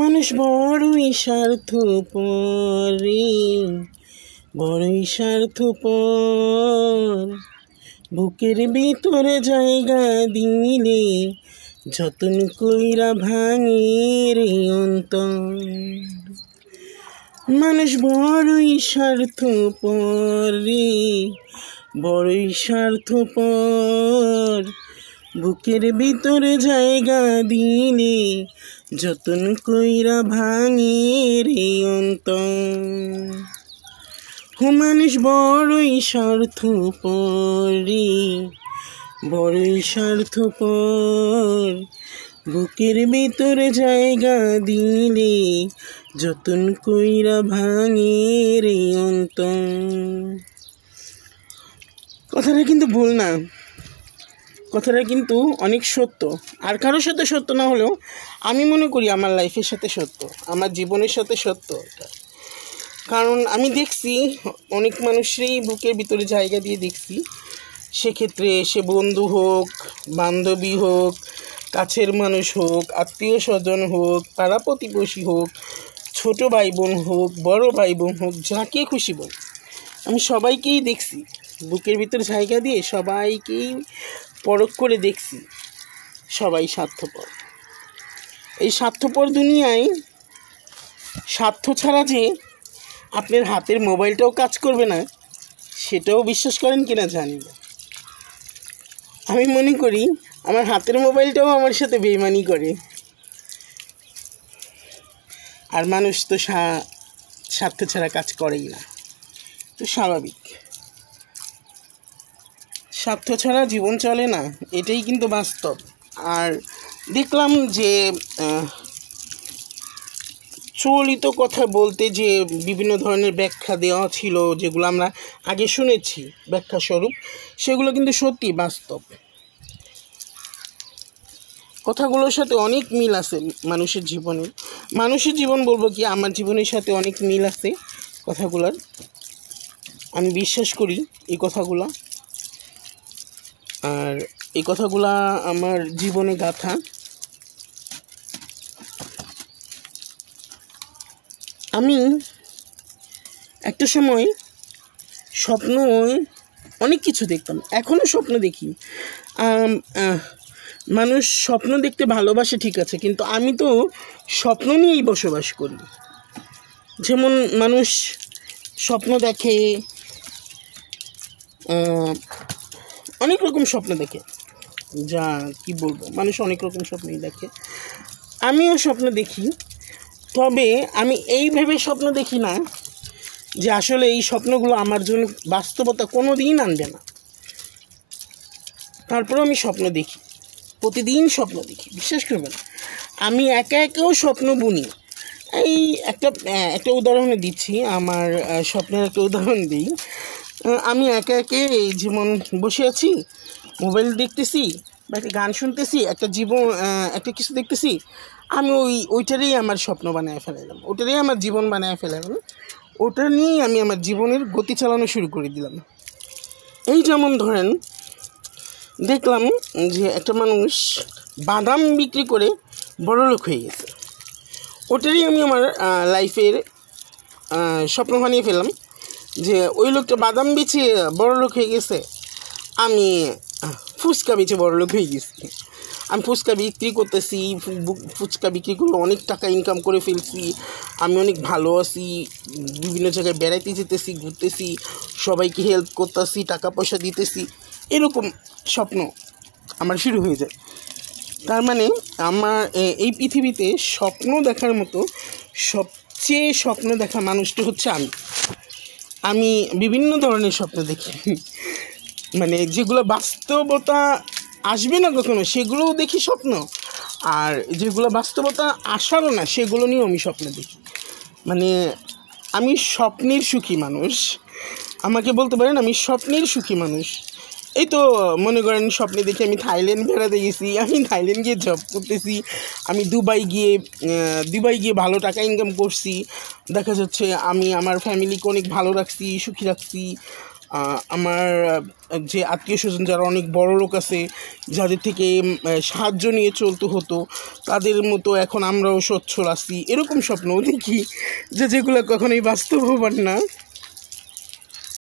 মানুষ বড়ই স্বার্থপর রে, বড়ই স্বার্থপর। বুকের ভিতরে জায়গা দিলে যতন কইরা ভাঙে রে অন্তর। মানুষ বড়ই স্বার্থপর রে, বড়ই স্বার্থপর। বুকের ভিতরে জায়গা দিলে যতন কইরা ভাঙে রে অন্তর। মানুষ বড়ই স্বার্থপর রে, বড়ই স্বার্থপর। বুকের ভিতরে জায়গা দিলে যতন কইরা ভাঙে রে অন্তর। কথাটা কিন্তু ভুল না, কথাটা কিন্তু অনেক সত্য। আর কারোর সাথে সত্য না হলেও আমি মনে করি আমার লাইফের সাথে সত্য, আমার জীবনের সাথে সত্য এটা। কারণ আমি দেখছি অনেক মানুষেরই বুকের ভিতরে জায়গা দিয়ে দেখছি। সেক্ষেত্রে সে বন্ধু হোক, বান্ধবী হোক, কাছের মানুষ হোক, আত্মীয় স্বজন হোক, পাড়া প্রতিবেশী হোক, ছোট ভাই বোন হোক, বড় ভাই বোন হোক, যাকে খুশি বল, আমি সবাইকেই দেখছি বুকের ভিতরে জায়গা দিয়ে, সবাইকেই পরখ করে দেখছি। সবাই স্বার্থপর। এই স্বার্থপর দুনিয়ায় স্বার্থ ছাড়া যে আপনার হাতের মোবাইলটাও কাজ করবে না, সেটাও বিশ্বাস করেন কিনা জানি না। আমি মনে করি আমার হাতের মোবাইলটাও আমার সাথে বেইমানি করে। আর মানুষ তো স্বার্থ ছাড়া কাজ করেই না, তো স্বাভাবিক। স্বার্থ ছাড়া জীবন চলে না, এটাই কিন্তু বাস্তব। আর দেখলাম যে চলিত কথা বলতে যে বিভিন্ন ধরনের ব্যাখ্যা দেওয়া ছিল, যেগুলো আমরা আগে শুনেছি ব্যাখ্যা স্বরূপ, সেগুলো কিন্তু সত্যি বাস্তব। কথাগুলোর সাথে অনেক মিল আছে মানুষের জীবনে। মানুষের জীবন বলবো কি, আমার জীবনের সাথে অনেক মিল আছে কথাগুলোর। আমি বিশ্বাস করি এই কথাগুলো, আর এই কথাগুলা আমার জীবনে গাথা। আমি একটা সময় স্বপ্ন অনেক কিছু দেখতাম, এখনও স্বপ্ন দেখি। মানুষ স্বপ্ন দেখতে ভালোবাসে ঠিক আছে, কিন্তু আমি তো স্বপ্ন নিয়েই বসবাস করি। যেমন মানুষ স্বপ্ন দেখে, অনেক রকম স্বপ্ন দেখে, যা কি বলবো, মানুষ অনেক রকম স্বপ্নই দেখে। আমিও স্বপ্ন দেখি, তবে আমি এই ভেবে স্বপ্ন দেখি না যে আসলে এই স্বপ্নগুলো আমার জন্য বাস্তবতা কোনো দিন আনবে না। তারপরেও আমি স্বপ্ন দেখি, প্রতিদিন স্বপ্ন দেখি, বিশ্বাস করবেন। আমি একা একাও স্বপ্ন বুনি। এই একটা উদাহরণ দিচ্ছি, আমার স্বপ্নের একটা উদাহরণ দিই। আমি একা একে এই যেমন বসে আছি, মোবাইল দেখতেছি বা একটা গান শুনতেছি, একটা কিছু দেখতেছি, আমি ওইটারই আমার স্বপ্ন বানায় ফেলাইলাম, ওটারই আমার জীবন বানায় ফেলাইলাম, ওটা নিয়েই আমি আমার জীবনের গতি চালানো শুরু করে দিলাম। এই যেমন ধরেন, দেখলাম যে একটা মানুষ বাদাম বিক্রি করে বড়লোক হয়ে গেছে, ওটারই আমি আমার লাইফের স্বপ্ন বানিয়ে ফেললাম যে ওই লোকটা বাদাম বেচে বড়লোক হয়ে গেছে, আমি ফুচকা বেচে বড়লোক হয়ে গেছি। আমি ফুচকা বিক্রি করতেছি, ফুচকা বিক্রি করে অনেক টাকা ইনকাম করে ফেলছি, আমি অনেক ভালো আছি, বিভিন্ন জায়গায় বেড়াইতে যেতেছি, ঘুরতেছি, সবাইকে হেল্প করতেছি, টাকা পয়সা দিতেছি, এরকম স্বপ্ন আমার শুরু হয়ে যায়। তার মানে আমার এই পৃথিবীতে স্বপ্ন দেখার মতো সবচেয়ে স্বপ্ন দেখা মানুষটা হচ্ছে আমি বিভিন্ন ধরনের স্বপ্ন দেখি, মানে যেগুলো বাস্তবতা আসবে না কখনো সেগুলোও দেখি স্বপ্ন, আর যেগুলো বাস্তবতা আসারও না সেগুলো নিয়েও আমি স্বপ্ন দেখি। মানে আমি স্বপ্নের সুখী মানুষ, আমাকে বলতে পারেন আমি স্বপ্নের সুখী মানুষ। এই তো মনে করেন স্বপ্নে দেখি আমি থাইল্যান্ড বেড়াতে গেছি, আমি থাইল্যান্ড গিয়ে জব করতেছি, আমি দুবাই গিয়ে ভালো টাকা ইনকাম করছি, দেখা যাচ্ছে আমি আমার ফ্যামিলিকে অনেক ভালো রাখছি, সুখী রাখছি, আমার যে আত্মীয় স্বজন যারা অনেক বড় লোক আছে, যাদের থেকে সাহায্য নিয়ে চলতে হতো, তাদের মতো এখন আমরাও সচ্ছল আছি, এরকম স্বপ্নও দেখি যেগুলো কখনোই বাস্তব হবার না।